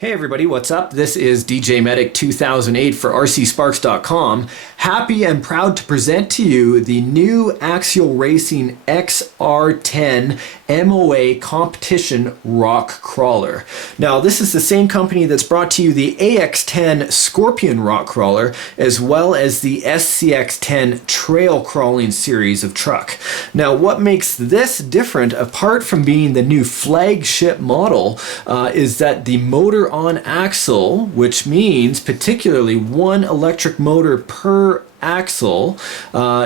Hey everybody, what's up? This is DJ Medic 2008 for RCSparks.com. Happy and proud to present to you the new AXiAL Racing XR10 MOA competition rock crawler. Now this is the same company that's brought to you the AX10 Scorpion rock crawler as well as the SCX10 trail crawling series of truck. Now what makes this different, apart from being the new flagship model, is that the motor on axle, which means particularly one electric motor per axle,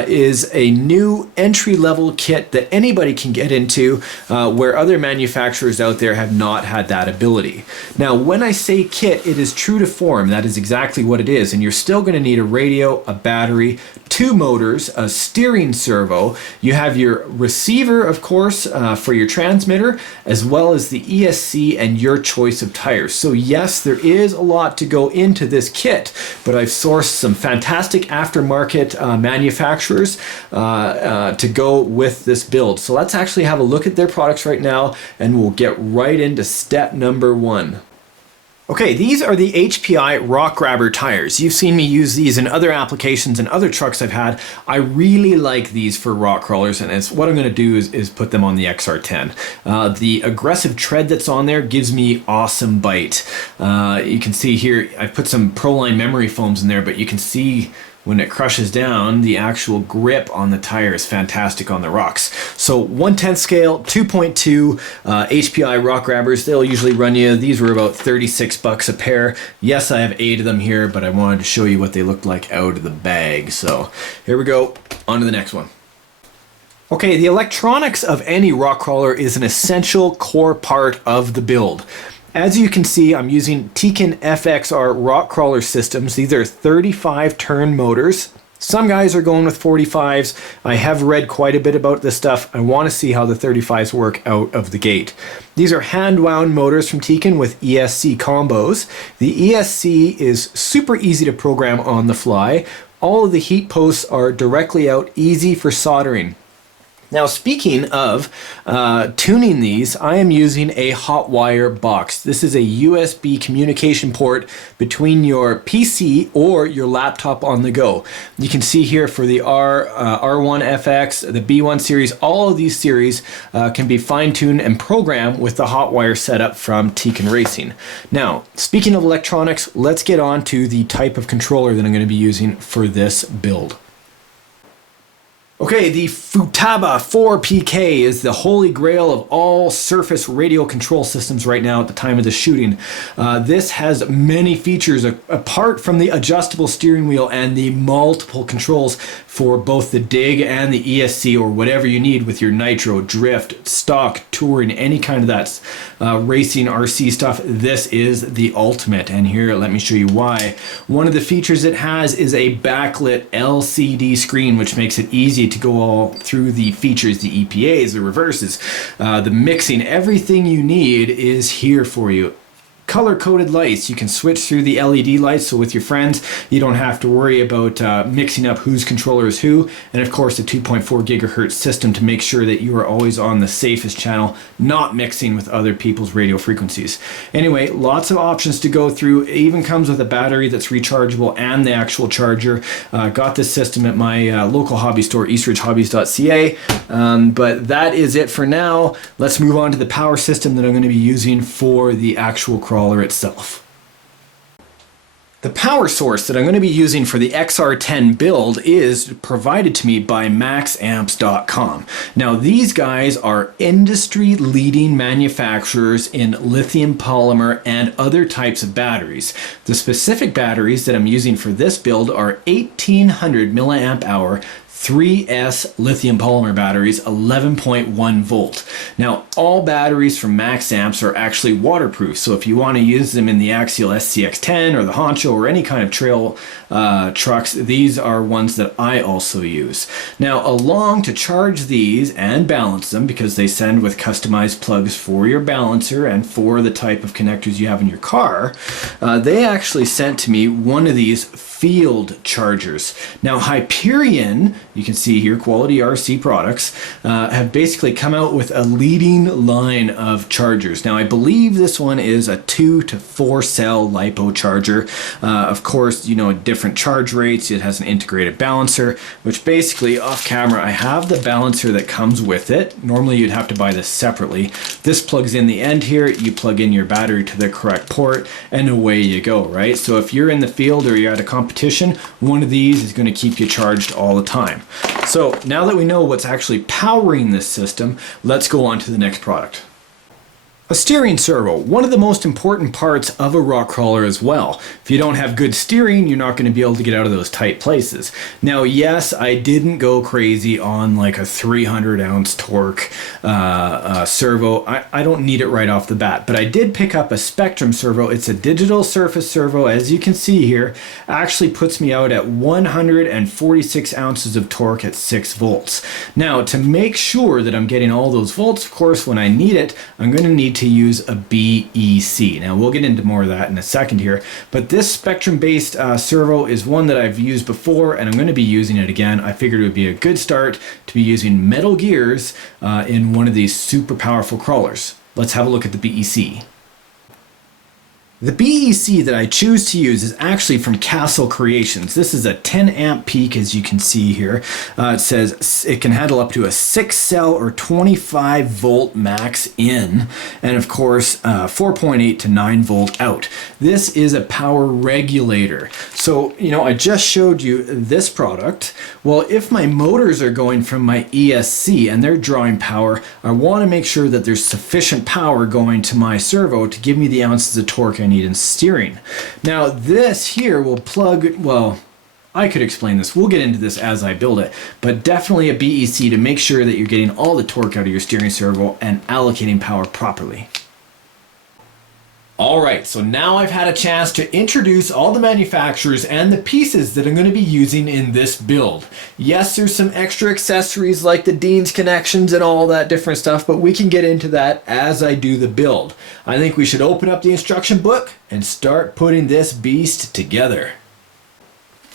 is a new entry-level kit that anybody can get into, where other manufacturers out there have not had that ability. Now when I say kit, it is true to form. That is exactly what it is, and you're still going to need a radio, a battery, two motors, a steering servo. You have your receiver, of course, for your transmitter, as well as the ESC and your choice of tires. So yes, there is a lot to go into this kit, but I've sourced some fantastic aftermarket manufacturers to go with this build. So let's actually have a look at their products right now, and we'll get right into step number one. Okay, these are the HPI Rock Grabber tires. You've seen me use these in other applications and other trucks I've had. I really like these for rock crawlers, and what I'm going to do is put them on the XR10. The aggressive tread that's on there gives me awesome bite. You can see here, I've put some Proline memory foams in there, but you can see when it crushes down, the actual grip on the tire is fantastic on the rocks. So 1/10 scale, 2.2 HPI rock grabbers. They'll usually run you, these were about 36 bucks a pair. Yes, I have 8 of them here, but I wanted to show you what they looked like out of the bag. So here we go, on to the next one. Okay, the electronics of any rock crawler is an essential core part of the build. As you can see, I'm using Tekin FXR rock crawler systems. These are 35 turn motors. Some guys are going with 45s. I have read quite a bit about this stuff. I want to see how the 35s work out of the gate. These are hand wound motors from Tekin with ESC combos. The ESC is super easy to program on the fly. All of the heat posts are directly out, easy for soldering. Now speaking of tuning these, I am using a hot wire box. This is a USB communication port between your PC or your laptop on the go. You can see here for the R1FX, the B1 series, all of these series can be fine-tuned and programmed with the hot wire setup from Tekin Racing. Now, speaking of electronics, let's get on to the type of controller that I'm going to be using for this build. Okay, the Futaba 4PK is the holy grail of all surface radio control systems right now at the time of the shooting. This has many features apart from the adjustable steering wheel and the multiple controls for both the dig and the ESC, or whatever you need with your nitro, drift, stock, touring, any kind of that racing RC stuff. This is the ultimate, and here let me show you why. One of the features it has is a backlit LCD screen, which makes it easy to go all through the features, the EPAs, the reverses, the mixing. Everything you need is here for you. Color-coded lights. You can switch through the LED lights, so with your friends you don't have to worry about mixing up whose controller is who. And of course the 2.4 gigahertz system to make sure that you are always on the safest channel, not mixing with other people's radio frequencies. Anyway, lots of options to go through. It even comes with a battery that's rechargeable and the actual charger. Got this system at my local hobby store, eastridgehobbies.ca. But that is it for now. Let's move on to the power system that I'm going to be using for the actual crawler itself. The power source that I'm going to be using for the XR10 build is provided to me by maxamps.com. Now these guys are industry leading manufacturers in lithium polymer and other types of batteries. The specific batteries that I'm using for this build are 1800 milliamp hour 3S lithium polymer batteries, 11.1 volt. Now, all batteries from Max Amps are actually waterproof, so if you want to use them in the AXiAL SCX10 or the Honcho or any kind of trail trucks, these are ones that I also use. Now, along to charge these and balance them, because they send with customized plugs for your balancer and for the type of connectors you have in your car, they actually sent to me one of these field chargers. Now, Hyperion you can see here, Quality RC Products, have basically come out with a leading line of chargers. Now I believe this one is a 2 to 4 cell LiPo charger. Of course, you know, different charge rates. It has an integrated balancer, which basically off camera, I have the balancer that comes with it. Normally you'd have to buy this separately. This plugs in the end here, you plug in your battery to the correct port, and away you go, right? So if you're in the field or you're at a competition, one of these is going to keep you charged all the time. So now that we know what's actually powering this system, let's go on to the next product. A steering servo, one of the most important parts of a rock crawler as well. If you don't have good steering, you're not going to be able to get out of those tight places. Now, yes, I didn't go crazy on like a 300 ounce torque servo. I don't need it right off the bat, but I did pick up a Spektrum servo. It's a digital surface servo, as you can see here. Actually puts me out at 146 ounces of torque at 6 volts. Now, to make sure that I'm getting all those volts, of course, when I need it, I'm going to need to use a BEC. Now we'll get into more of that in a second here, but this Spektrum based servo is one that I've used before and I'm going to be using it again. I figured it would be a good start to be using metal gears in one of these super powerful crawlers. Let's have a look at the BEC. The BEC that I choose to use is actually from Castle Creations. This is a 10 amp peak, as you can see here. It says it can handle up to a 6 cell or 25 volt max in, and of course 4.8 to 9 volt out. This is a power regulator. So, you know, I just showed you this product. Well, if my motors are going from my ESC and they're drawing power, I want to make sure that there's sufficient power going to my servo to give me the ounces of torque I need in steering. Now this here will plug, well, I could explain this. We'll get into this as I build it, but definitely a BEC to make sure that you're getting all the torque out of your steering servo and allocating power properly. Alright, so now I've had a chance to introduce all the manufacturers and the pieces that I'm going to be using in this build. Yes, there's some extra accessories like the Dean's connections and all that different stuff, but we can get into that as I do the build. I think we should open up the instruction book and start putting this beast together.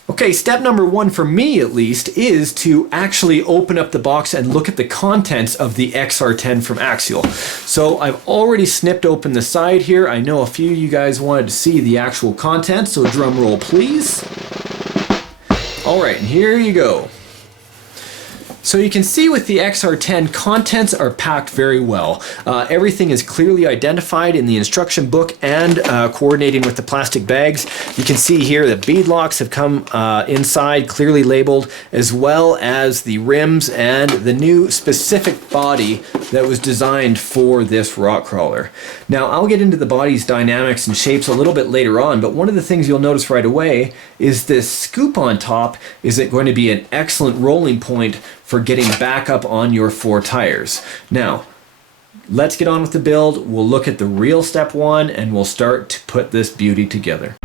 Okay, step number 1 for me at least is to actually open up the box and look at the contents of the XR10 from AXiAL. So I've already snipped open the side here. I know a few of you guys wanted to see the actual contents, so drum roll please. Alright, and here you go. So you can see with the XR10, contents are packed very well. Everything is clearly identified in the instruction book and coordinating with the plastic bags. You can see here that bead locks have come inside, clearly labeled, as well as the rims and the new specific body that was designed for this rock crawler. Now I'll get into the body's dynamics and shapes a little bit later on, but one of the things you'll notice right away is this scoop on top is going to be an excellent rolling point for getting back up on your 4 tires. Now, let's get on with the build. We'll look at the real step 1 and we'll start to put this beauty together.